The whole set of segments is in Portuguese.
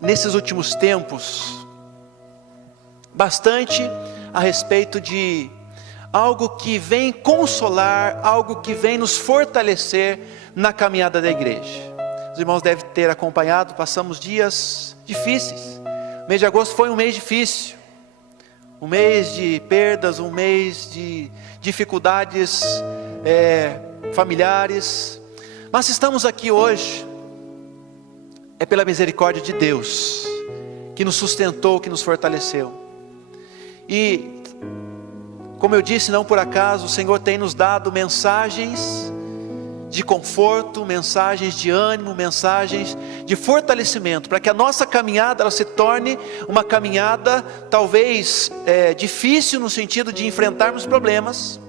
nesses últimos tempos bastante a respeito de algo que vem consolar, algo que vem nos fortalecer na caminhada da igreja. Os irmãos devem ter acompanhado, passamos dias difíceis. O mês de agosto foi um mês difícil, um mês de perdas, um mês de dificuldades familiares. Mas estamos aqui hoje, é pela misericórdia de Deus, que nos sustentou, que nos fortaleceu. E, como eu disse, não por acaso, o Senhor tem nos dado mensagens de conforto, mensagens de ânimo, mensagens de fortalecimento, para que a nossa caminhada ela se torne uma caminhada talvez difícil no sentido de enfrentarmos problemas,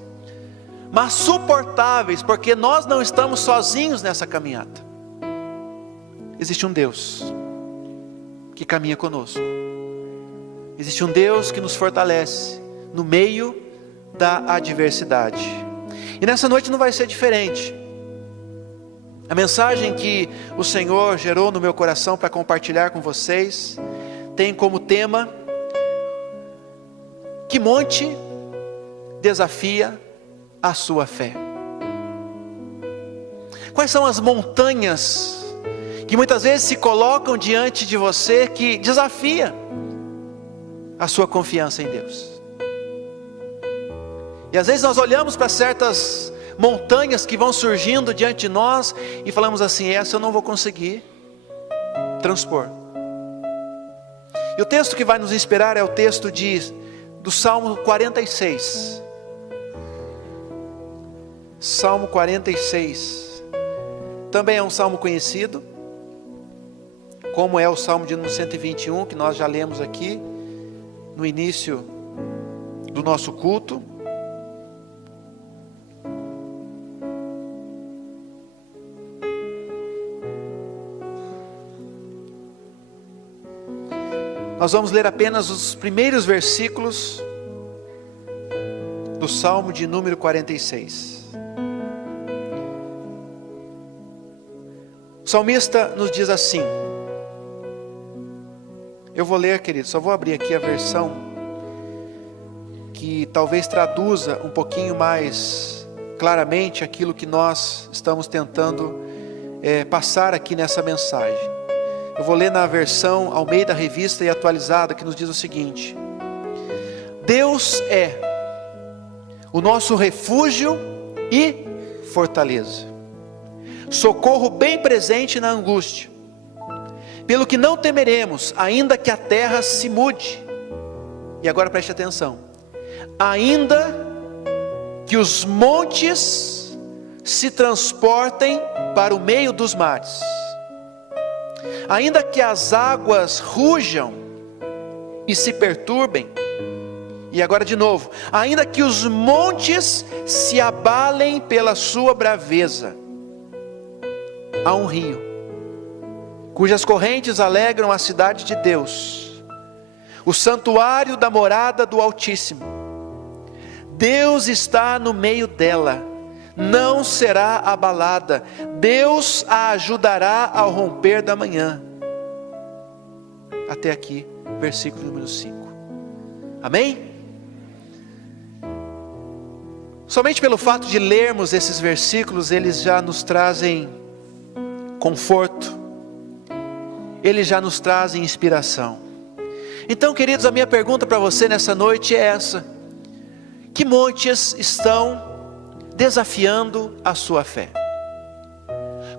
mas suportáveis, porque nós não estamos sozinhos nessa caminhada. Existe um Deus que caminha conosco, existe um Deus que nos fortalece no meio da adversidade, e nessa noite não vai ser diferente. A mensagem que o Senhor gerou no meu coração para compartilhar com vocês tem como tema: que monte desafia a sua fé? Quais são as montanhas que muitas vezes se colocam diante de você, que desafia a sua confiança em Deus? E às vezes nós olhamos para certas montanhas que vão surgindo diante de nós e falamos assim: essa eu não vou conseguir transpor. E o texto que vai nos inspirar é o texto do Salmo 46. Salmo 46 também é um salmo conhecido, como é o Salmo de número 121, que nós já lemos aqui no início do nosso culto. Nós vamos ler apenas os primeiros versículos do Salmo de número 46. O salmista nos diz assim, eu vou ler, querido, só vou abrir aqui a versão que talvez traduza um pouquinho mais claramente aquilo que nós estamos tentando passar aqui nessa mensagem. Eu vou ler na versão Almeida Revista e Atualizada, que nos diz o seguinte: Deus é o nosso refúgio e fortaleza, socorro bem presente na angústia, pelo que não temeremos, ainda que a terra se mude. E agora preste atenção: ainda que os montes se transportem para o meio dos mares, ainda que as águas rujam e se perturbem. E agora de novo: ainda que os montes se abalem pela sua braveza, há um rio, cujas correntes alegram a cidade de Deus, o santuário da morada do Altíssimo. Deus está no meio dela, não será abalada. Deus a ajudará ao romper da manhã. Até aqui, versículo número 5. Amém? Somente pelo fato de lermos esses versículos, eles já nos trazem conforto, eles já nos trazem inspiração. Então, queridos, a minha pergunta para você nessa noite é essa: que montes estão desafiando a sua fé?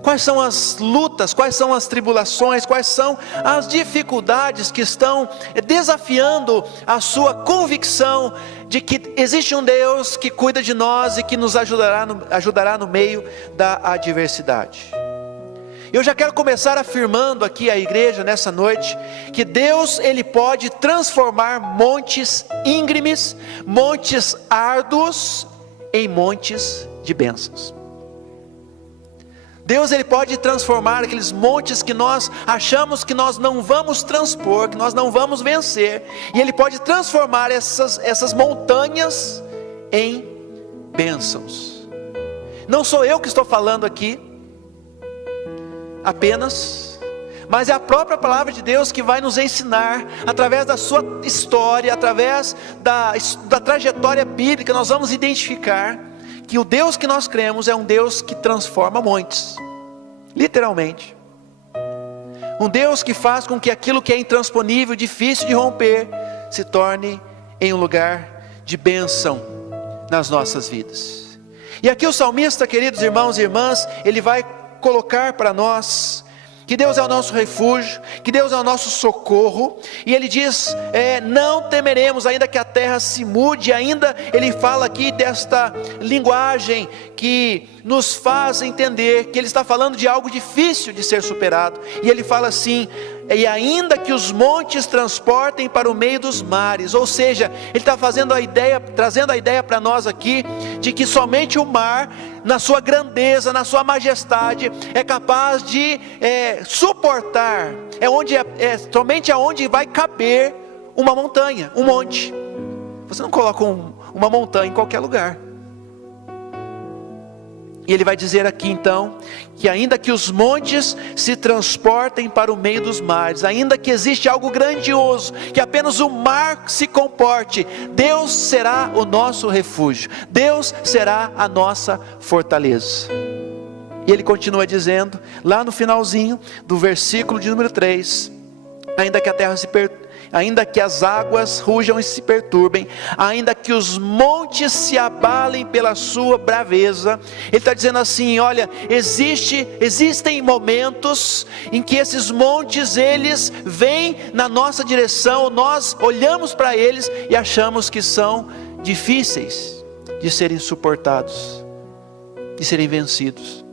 Quais são as lutas, quais são as tribulações, quais são as dificuldades que estão desafiando a sua convicção de que existe um Deus que cuida de nós e que nos ajudará no meio da adversidade? Eu já quero começar afirmando aqui à igreja nessa noite, que Deus, Ele pode transformar montes íngremes, montes árduos, em montes de bênçãos. Deus, Ele pode transformar aqueles montes que nós achamos que nós não vamos transpor, que nós não vamos vencer, e Ele pode transformar essas montanhas em bênçãos. Não sou eu que estou falando aqui apenas, mas é a própria palavra de Deus que vai nos ensinar, através da sua história, através da trajetória bíblica, nós vamos identificar que o Deus que nós cremos é um Deus que transforma montes, literalmente. Um Deus que faz com que aquilo que é intransponível, difícil de romper, se torne em um lugar de bênção nas nossas vidas. E aqui o salmista, queridos irmãos e irmãs, ele vai colocar para nós que Deus é o nosso refúgio, que Deus é o nosso socorro, e ele diz, não temeremos, ainda que a terra se mude, ainda ele fala aqui desta linguagem que nos faz entender que ele está falando de algo difícil de ser superado, e ele fala assim, e ainda que os montes transportem para o meio dos mares, ou seja, ele está trazendo a ideia para nós aqui, de que somente o mar, na sua grandeza, na sua majestade, é capaz de suportar, somente aonde vai caber uma montanha, um monte. Você não coloca uma montanha em qualquer lugar. E ele vai dizer aqui então, que ainda que os montes se transportem para o meio dos mares, ainda que existe algo grandioso, que apenas o mar se comporte, Deus será o nosso refúgio, Deus será a nossa fortaleza. E ele continua dizendo, lá no finalzinho do versículo de número 3, ainda que as águas rujam e se perturbem, ainda que os montes se abalem pela sua braveza, ele está dizendo assim, olha, existem momentos em que esses montes, eles vêm na nossa direção, nós olhamos para eles e achamos que são difíceis de serem suportados, de serem vencidos.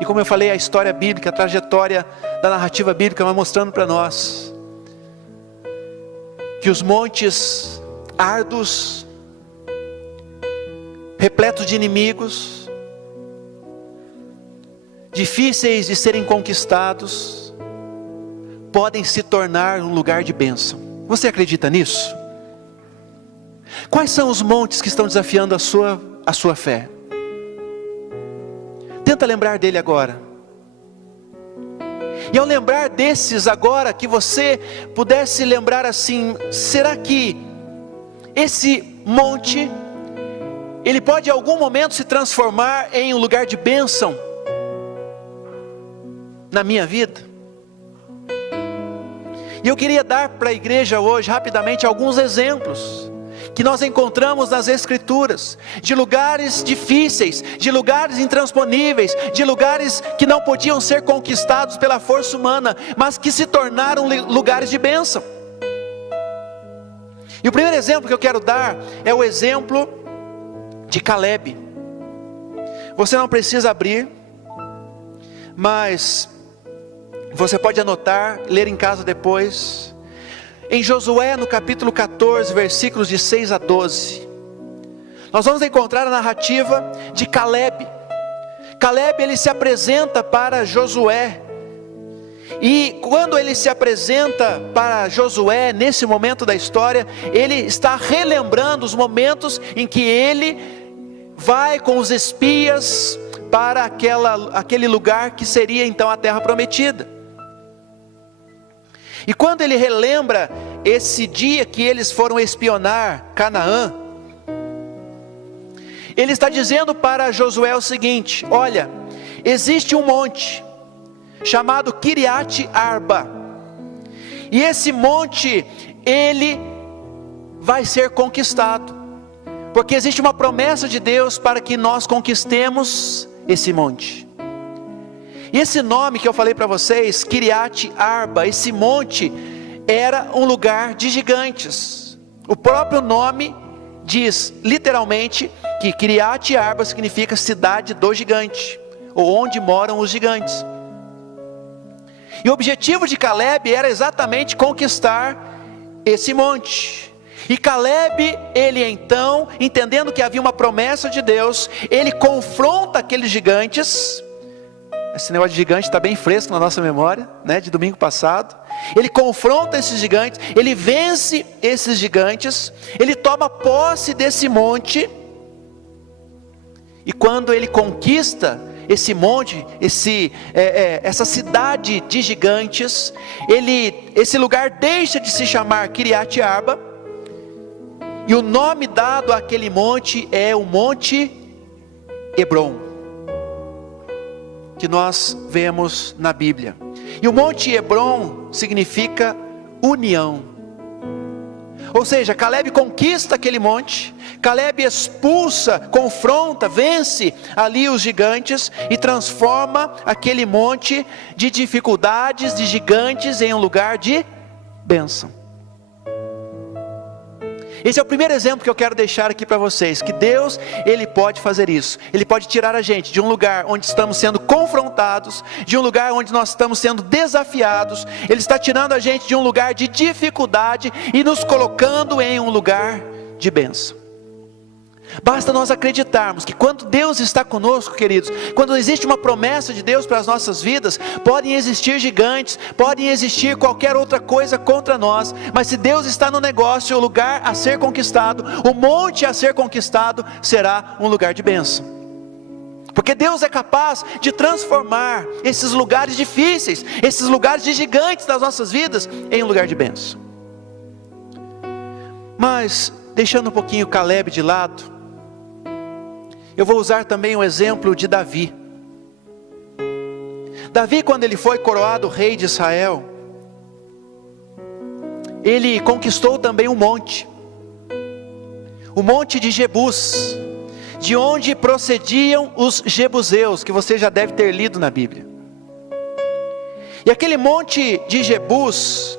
E como eu falei, a história bíblica, a trajetória da narrativa bíblica vai mostrando para nós que os montes árduos, repletos de inimigos, difíceis de serem conquistados, podem se tornar um lugar de bênção. Você acredita nisso? Quais são os montes que estão desafiando a sua fé? Tenta lembrar dele agora. E ao lembrar desses agora, que você pudesse lembrar assim, será que esse monte, ele pode em algum momento se transformar em um lugar de bênção na minha vida? E eu queria dar para a igreja hoje, rapidamente, alguns exemplos que nós encontramos nas Escrituras, de lugares difíceis, de lugares intransponíveis, de lugares que não podiam ser conquistados pela força humana, mas que se tornaram lugares de bênção. E o primeiro exemplo que eu quero dar é o exemplo de Caleb. Você não precisa abrir, mas você pode anotar, ler em casa depois. Em Josué, no capítulo 14, versículos de 6 a 12, nós vamos encontrar a narrativa de Caleb. Caleb, ele se apresenta para Josué, e quando ele se apresenta para Josué, nesse momento da história, ele está relembrando os momentos em que ele vai com os espias para aquele lugar que seria então a terra prometida. E quando ele relembra esse dia que eles foram espionar Canaã, ele está dizendo para Josué o seguinte: olha, existe um monte chamado Kiriat Arba, e esse monte, ele vai ser conquistado, porque existe uma promessa de Deus para que nós conquistemos esse monte. E esse nome que eu falei para vocês, Kiriat Arba, esse monte era um lugar de gigantes. O próprio nome diz literalmente que Kiriat Arba significa cidade do gigante, ou onde moram os gigantes. E o objetivo de Caleb era exatamente conquistar esse monte. E Caleb, ele então, entendendo que havia uma promessa de Deus, ele confronta aqueles gigantes. Esse negócio de gigante está bem fresco na nossa memória, né, de domingo passado. Ele confronta esses gigantes, ele vence esses gigantes, ele toma posse desse monte. E quando ele conquista esse monte, essa cidade de gigantes, esse lugar deixa de se chamar Kiriat Arba, e o nome dado àquele monte é o Monte Hebron, que nós vemos na Bíblia. E o Monte Hebron significa união. Ou seja, Caleb conquista aquele monte, Caleb expulsa, confronta, vence ali os gigantes e transforma aquele monte de dificuldades, de gigantes, em um lugar de bênção. Esse é o primeiro exemplo que eu quero deixar aqui para vocês, que Deus, Ele pode fazer isso. Ele pode tirar a gente de um lugar onde estamos sendo confrontados, de um lugar onde nós estamos sendo desafiados. Ele está tirando a gente de um lugar de dificuldade e nos colocando em um lugar de bênção. Basta nós acreditarmos que quando Deus está conosco, queridos, quando existe uma promessa de Deus para as nossas vidas, podem existir gigantes, podem existir qualquer outra coisa contra nós, mas se Deus está no negócio, o lugar a ser conquistado, o monte a ser conquistado, será um lugar de bênção. Porque Deus é capaz de transformar esses lugares difíceis, esses lugares de gigantes das nossas vidas, em um lugar de bênção. Mas, deixando um pouquinho Caleb de lado, eu vou usar também o exemplo de Davi. Davi, quando ele foi coroado rei de Israel, ele conquistou também um monte, o monte de Jebus, de onde procediam os jebuseus, que você já deve ter lido na Bíblia. E aquele monte de Jebus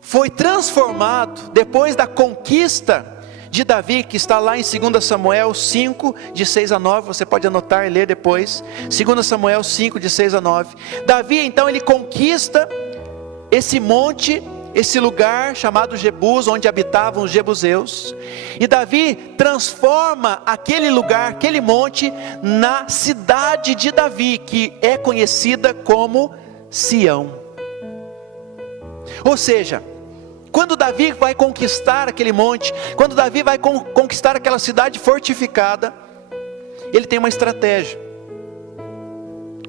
foi transformado depois da conquista de Davi, que está lá em 2 Samuel 5, de 6 a 9, você pode anotar e ler depois, 2 Samuel 5, de 6 a 9, Davi então ele conquista esse monte, esse lugar chamado Jebus, onde habitavam os jebuseus, e Davi transforma aquele lugar, aquele monte, na cidade de Davi, que é conhecida como Sião. Ou seja, quando Davi vai conquistar aquele monte, quando Davi vai conquistar aquela cidade fortificada, ele tem uma estratégia.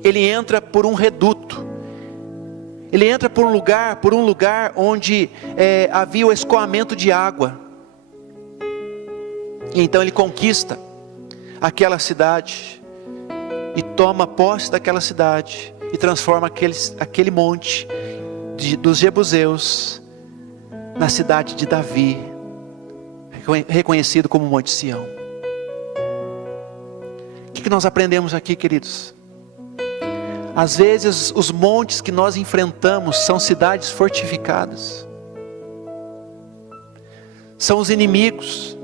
Ele entra por um reduto, ele entra por um lugar onde havia o escoamento de água. E então ele conquista aquela cidade, e toma posse daquela cidade, e transforma aquele monte dos jebuseus na cidade de Davi, reconhecido como Monte Sião. O que nós aprendemos aqui, queridos? Às vezes os montes que nós enfrentamos são cidades fortificadas, são os inimigos,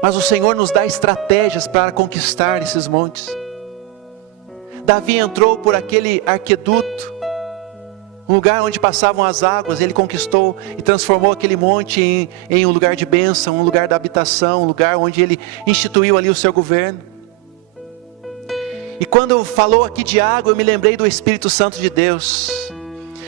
mas o Senhor nos dá estratégias para conquistar esses montes. Davi entrou por aquele aqueduto, um lugar onde passavam as águas. Ele conquistou e transformou aquele monte em um lugar de bênção, um lugar da habitação, um lugar onde ele instituiu ali o seu governo. E quando falou aqui de água, eu me lembrei do Espírito Santo de Deus,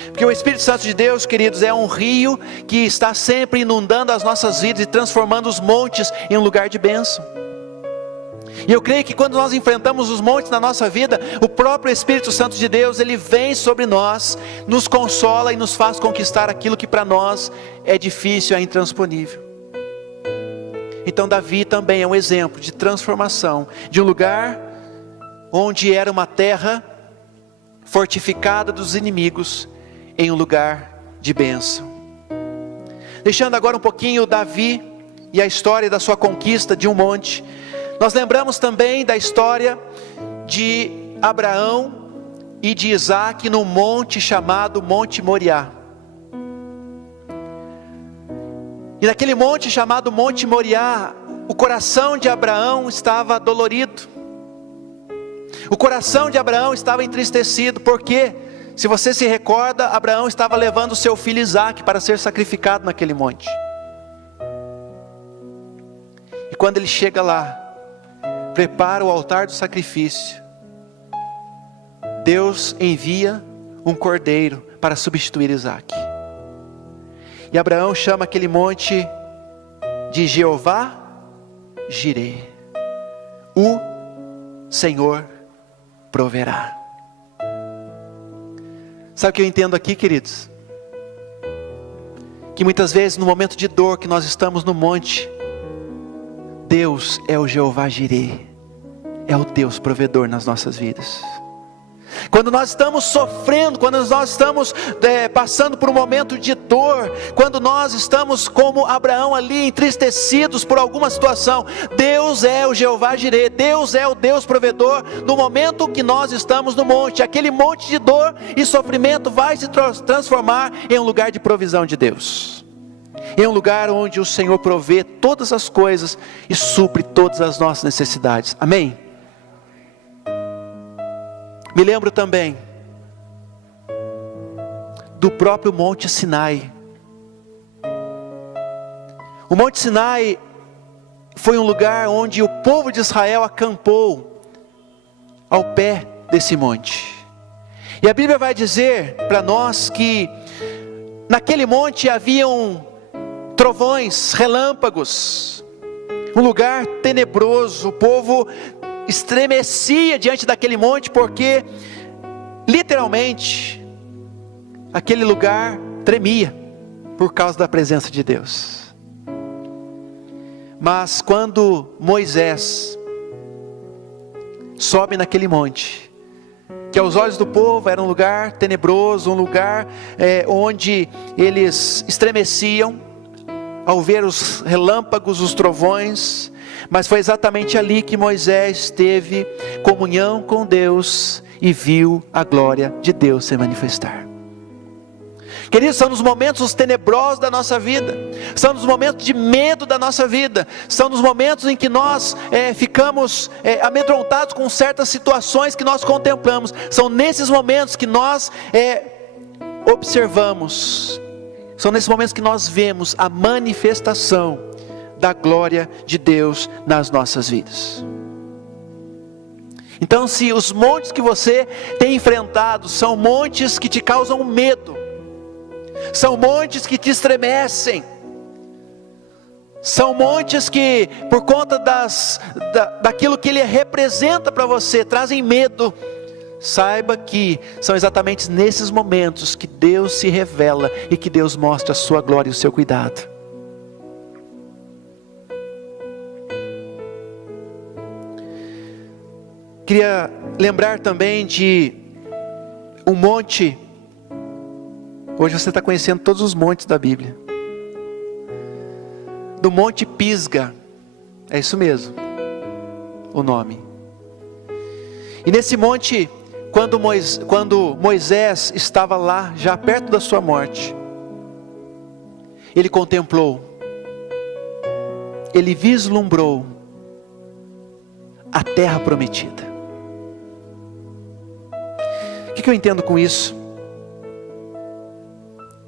porque o Espírito Santo de Deus, queridos, é um rio que está sempre inundando as nossas vidas e transformando os montes em um lugar de bênção. E eu creio que quando nós enfrentamos os montes na nossa vida, o próprio Espírito Santo de Deus, ele vem sobre nós, nos consola e nos faz conquistar aquilo que para nós é difícil, é intransponível. Então Davi também é um exemplo de transformação, de um lugar onde era uma terra fortificada dos inimigos, em um lugar de bênção. Deixando agora um pouquinho Davi e a história da sua conquista de um monte, nós lembramos também da história de Abraão e de Isaac num monte chamado Monte Moriá. E naquele monte chamado Monte Moriá, o coração de Abraão estava dolorido, o coração de Abraão estava entristecido, porque, se você se recorda, Abraão estava levando o seu filho Isaac para ser sacrificado naquele monte. E quando ele chega lá, prepara o altar do sacrifício, Deus envia um cordeiro para substituir Isaac. E Abraão chama aquele monte de Jeová Jireh, o Senhor proverá. Sabe o que eu entendo aqui, queridos? Que muitas vezes no momento de dor que nós estamos no monte, Deus é o Jeová Jireh, é o Deus provedor nas nossas vidas. Quando nós estamos sofrendo, quando nós estamos passando por um momento de dor, quando nós estamos como Abraão ali, entristecidos por alguma situação, Deus é o Jeová Jireh, Deus é o Deus provedor. No momento que nós estamos no monte, aquele monte de dor e sofrimento vai se transformar em um lugar de provisão de Deus, em um lugar onde o Senhor provê todas as coisas e supre todas as nossas necessidades. Amém? Me lembro também do próprio Monte Sinai. O Monte Sinai foi um lugar onde o povo de Israel acampou ao pé desse monte. E a Bíblia vai dizer para nós que naquele monte haviam trovões, relâmpagos, um lugar tenebroso. O povo estremecia diante daquele monte, porque literalmente aquele lugar tremia por causa da presença de Deus. Mas quando Moisés sobe naquele monte, que aos olhos do povo era um lugar tenebroso, um lugar onde eles estremeciam ao ver os relâmpagos, os trovões, mas foi exatamente ali que Moisés teve comunhão com Deus e viu a glória de Deus se manifestar. Queridos, são nos momentos tenebrosos da nossa vida, são nos momentos de medo da nossa vida, são nos momentos em que nós ficamos amedrontados com certas situações que nós contemplamos. São nesses momentos que nós observamos, são nesses momentos que nós vemos a manifestação da glória de Deus nas nossas vidas. Então, se os montes que você tem enfrentado são montes que te causam medo, são montes que te estremecem, são montes que por conta daquilo que ele representa para você, trazem medo, saiba que são exatamente nesses momentos que Deus se revela e que Deus mostra a sua glória e o seu cuidado. Queria lembrar também de um monte. Hoje você está conhecendo todos os montes da Bíblia. Do Monte Pisga, é isso mesmo, o nome. E nesse monte, quando Moisés estava lá, já perto da sua morte, ele contemplou, ele vislumbrou a terra prometida. O que eu entendo com isso?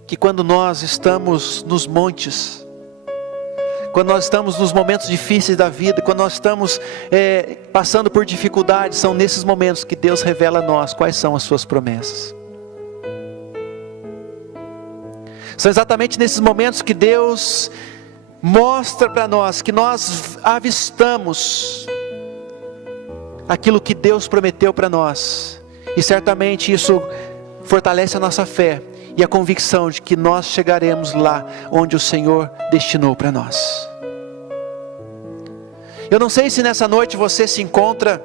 Que quando nós estamos nos montes, quando nós estamos nos momentos difíceis da vida, quando nós estamos passando por dificuldades, são nesses momentos que Deus revela a nós quais são as suas promessas. São exatamente nesses momentos que Deus mostra para nós, que nós avistamos aquilo que Deus prometeu para nós. E certamente isso fortalece a nossa fé e a convicção de que nós chegaremos lá onde o Senhor destinou para nós. Eu não sei se nessa noite você se encontra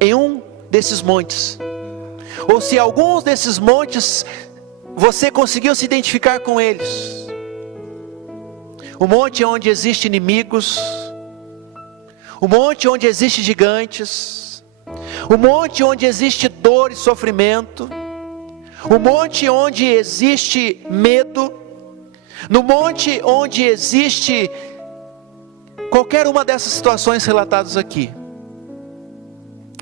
em um desses montes, ou se alguns desses montes você conseguiu se identificar com eles. O monte onde existem inimigos, o monte onde existem gigantes, o monte onde existe dor e sofrimento, o monte onde existe medo, no monte onde existe qualquer uma dessas situações relatadas aqui.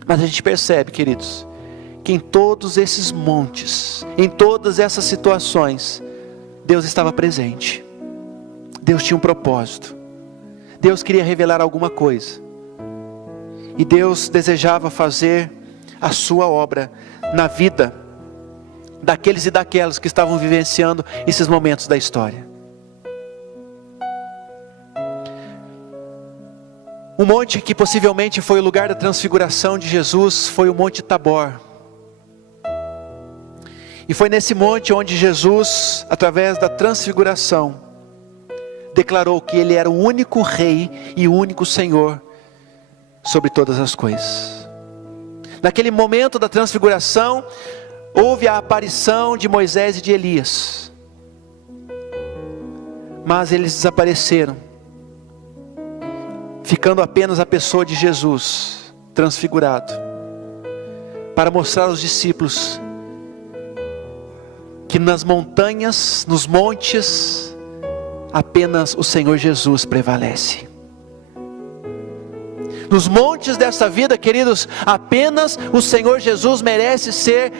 Mas a gente percebe, queridos, que em todos esses montes, em todas essas situações, Deus estava presente. Deus tinha um propósito. Deus queria revelar alguma coisa. E Deus desejava fazer a sua obra na vida daqueles e daquelas que estavam vivenciando esses momentos da história. Um monte que possivelmente foi o lugar da transfiguração de Jesus foi o Monte Tabor. E foi nesse monte onde Jesus, através da transfiguração, declarou que Ele era o único Rei e o único Senhor sobre todas as coisas. Naquele momento da transfiguração, houve a aparição de Moisés e de Elias. Mas eles desapareceram, ficando apenas a pessoa de Jesus, transfigurado, para mostrar aos discípulos que nas montanhas, nos montes, apenas o Senhor Jesus prevalece. Nos montes dessa vida, queridos, apenas o Senhor Jesus merece ser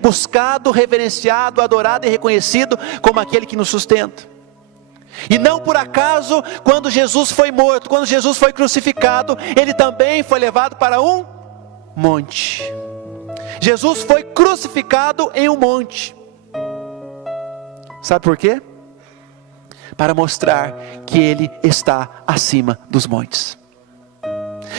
buscado, reverenciado, adorado e reconhecido como aquele que nos sustenta. E não por acaso, quando Jesus foi morto, quando Jesus foi crucificado, Ele também foi levado para um monte. Jesus foi crucificado em um monte. Sabe por quê? Para mostrar que Ele está acima dos montes.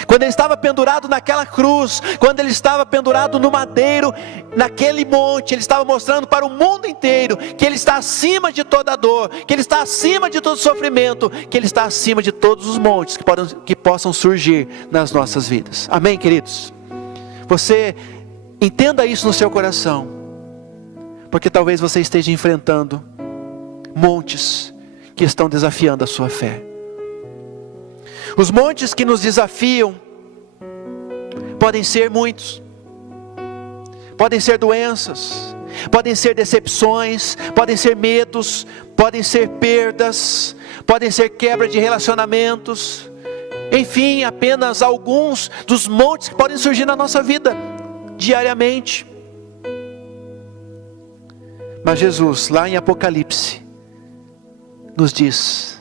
Quando Ele estava pendurado naquela cruz, quando Ele estava pendurado no madeiro, naquele monte, Ele estava mostrando para o mundo inteiro que Ele está acima de toda dor, que Ele está acima de todo sofrimento, que Ele está acima de todos os montes que possam surgir nas nossas vidas. Amém, queridos? Você entenda isso no seu coração, porque talvez você esteja enfrentando montes que estão desafiando a sua fé. Os montes que nos desafiam podem ser muitos, podem ser doenças, podem ser decepções, podem ser medos, podem ser perdas, podem ser quebra de relacionamentos, enfim, apenas alguns dos montes que podem surgir na nossa vida diariamente. Mas Jesus, lá em Apocalipse, nos diz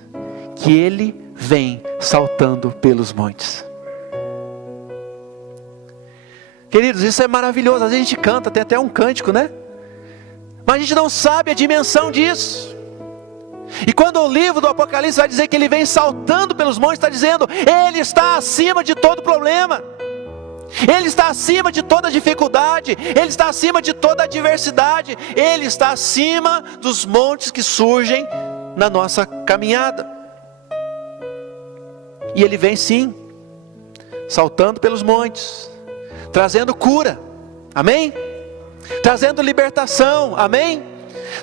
que Ele vem saltando pelos montes. Queridos, isso é maravilhoso. Às vezes a gente canta, tem até um cântico, né? Mas a gente não sabe a dimensão disso. E quando o livro do Apocalipse vai dizer que Ele vem saltando pelos montes, está dizendo, Ele está acima de todo problema, Ele está acima de toda dificuldade, Ele está acima de toda adversidade, Ele está acima dos montes que surgem na nossa caminhada. E Ele vem sim, saltando pelos montes, trazendo cura, amém? Trazendo libertação, amém?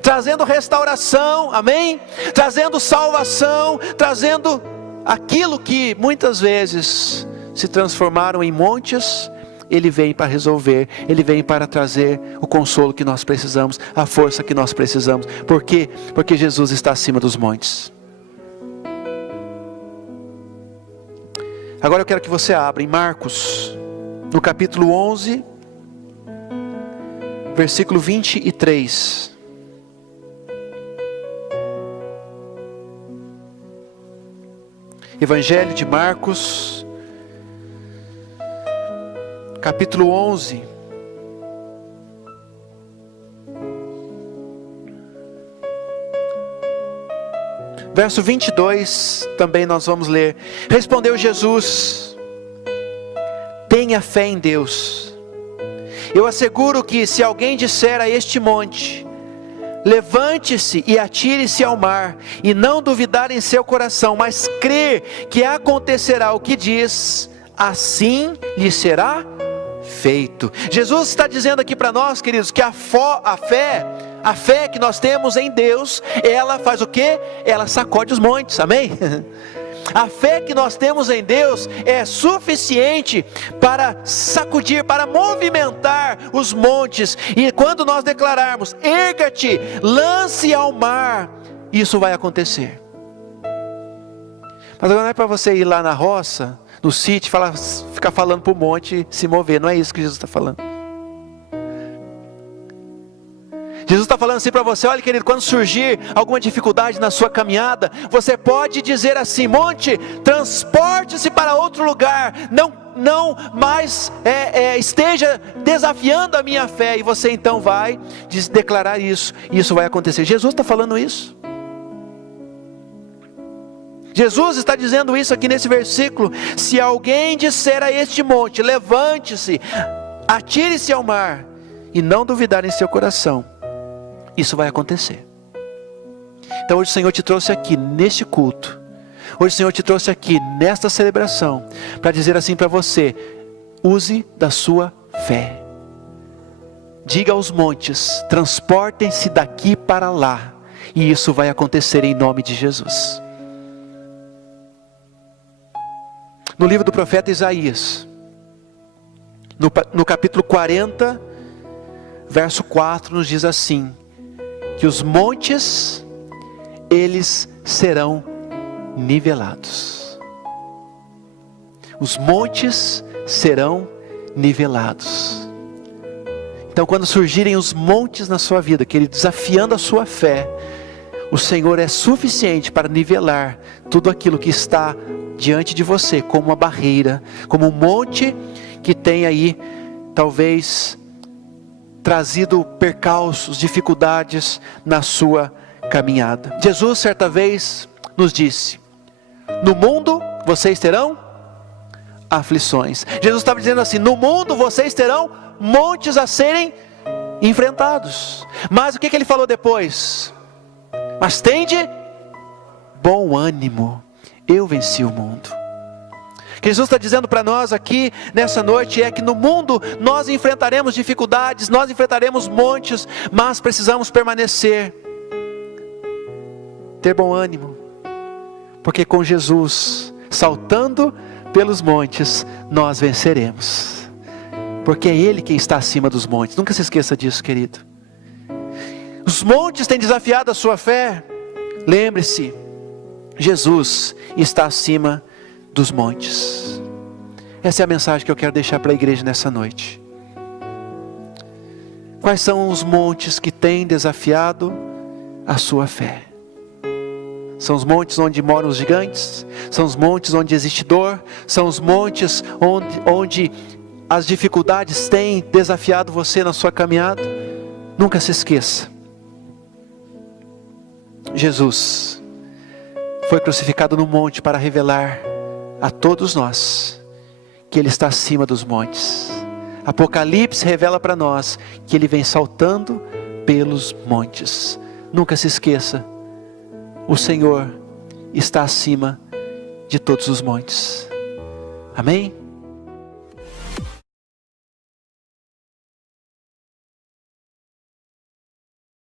Trazendo restauração, amém? Trazendo salvação, trazendo aquilo que muitas vezes se transformaram em montes. Ele vem para resolver, Ele vem para trazer o consolo que nós precisamos, a força que nós precisamos. Por quê? Porque Jesus está acima dos montes. Agora eu quero que você abra em Marcos, no capítulo 11, versículo 23. Evangelho de Marcos, capítulo 11, verso 22, também nós vamos ler. Respondeu Jesus: tenha fé em Deus. Eu asseguro que se alguém disser a este monte, levante-se e atire-se ao mar, e não duvidar em seu coração, mas crer que acontecerá o que diz, assim lhe será feito. Jesus está dizendo aqui para nós, queridos, que a fé que nós temos em Deus, ela faz o quê? Ela sacode os montes, amém? A fé que nós temos em Deus é suficiente para sacudir, para movimentar os montes. E quando nós declararmos, erga-te, lance ao mar, isso vai acontecer. Mas agora não é para você ir lá na roça, no sítio, ficar falando para o monte se mover. Não é isso que Jesus está falando. Jesus está falando assim para você: olha, querido, quando surgir alguma dificuldade na sua caminhada, você pode dizer assim: monte, transporte-se para outro lugar, não mais esteja desafiando a minha fé. E você então vai declarar isso, e isso vai acontecer. Jesus está falando isso. Jesus está dizendo isso aqui nesse versículo: se alguém disser a este monte, levante-se, atire-se ao mar, e não duvidar em seu coração, isso vai acontecer. Então hoje o Senhor te trouxe aqui neste culto, hoje o Senhor te trouxe aqui nesta celebração, para dizer assim para você: use da sua fé. Diga aos montes, transportem-se daqui para lá, e isso vai acontecer em nome de Jesus. No livro do profeta Isaías, no capítulo 40, verso 4, nos diz assim: que os montes, eles serão nivelados. Os montes serão nivelados. Então, quando surgirem os montes na sua vida, que ele desafiando a sua fé, o Senhor é suficiente para nivelar tudo aquilo que está diante de você, como uma barreira, como um monte que tem aí, talvez, trazido percalços, dificuldades na sua caminhada. Jesus, certa vez, nos disse: no mundo vocês terão aflições. Jesus estava dizendo assim: no mundo vocês terão montes a serem enfrentados. Mas o que ele falou depois? Mas tende bom ânimo, eu venci o mundo. O que Jesus está dizendo para nós aqui nessa noite é que no mundo nós enfrentaremos dificuldades, nós enfrentaremos montes, mas precisamos permanecer, ter bom ânimo, porque com Jesus saltando pelos montes nós venceremos, porque é Ele quem está acima dos montes. Nunca se esqueça disso, querido. Os montes têm desafiado a sua fé. Lembre-se, Jesus está acima dos montes. Essa é a mensagem que eu quero deixar para a igreja nessa noite. Quais são os montes que têm desafiado a sua fé? São os montes onde moram os gigantes? São os montes onde existe dor? São os montes onde as dificuldades têm desafiado você na sua caminhada? Nunca se esqueça, Jesus foi crucificado no monte para revelar a todos nós que Ele está acima dos montes. Apocalipse revela para nós que Ele vem saltando pelos montes. Nunca se esqueça, o Senhor está acima de todos os montes. Amém?